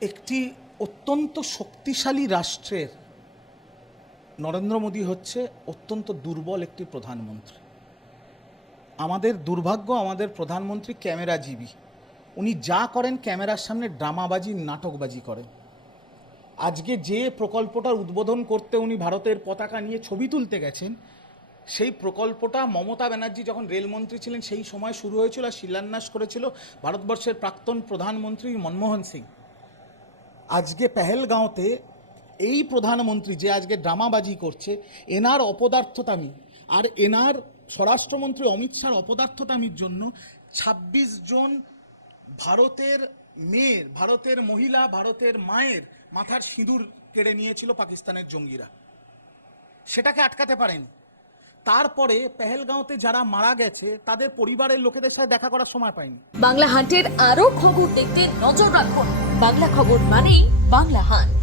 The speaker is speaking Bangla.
একটি অত্যন্ত শক্তিশালী রাষ্ট্রের নরেন্দ্র মোদী হচ্ছে অত্যন্ত দুর্বল একটি প্রধানমন্ত্রী। আমাদের দুর্ভাগ্য, আমাদের প্রধানমন্ত্রী ক্যামেরাজীবী। উনি যা করেন ক্যামেরার সামনে ড্রামাবাজি, নাটকবাজি করেন। আজকে যে প্রকল্পটার উদ্বোধন করতে উনি ভারতের পতাকা নিয়ে ছবি তুলতে গেছেন, সেই প্রকল্পটা মমতা ব্যানার্জি যখন রেলমন্ত্রী ছিলেন সেই সময় শুরু হয়েছিল আর শিলান্যাস করেছিল ভারতবর্ষের প্রাক্তন প্রধানমন্ত্রী মনমোহন সিং। আজকে পেহেলগাঁওতে এই প্রধানমন্ত্রী যে আজকে ড্রামাবাজি করছে, এনার অপদার্থতামি আর এনার স্বরাষ্ট্রমন্ত্রী অমিত শাহর অপদার্থতামির জন্য ২৬ জন ভারতের মেয়ের, ভারতের মহিলা, ভারতের মায়ের মাথার সিঁদুর কেড়ে নিয়েছিল পাকিস্তানের জঙ্গিরা। সেটাকে আটকাতে পারেনি। তারপরে পেহেলগাঁওতে যারা মারা গেছে তাদের পরিবারের লোকেদের সাথে দেখা করার সময় পায়নি। বাংলা হান্টের আরো খবর দেখতে নজর রাখুন। বাংলা খবর মানেই বাংলা হান্ট।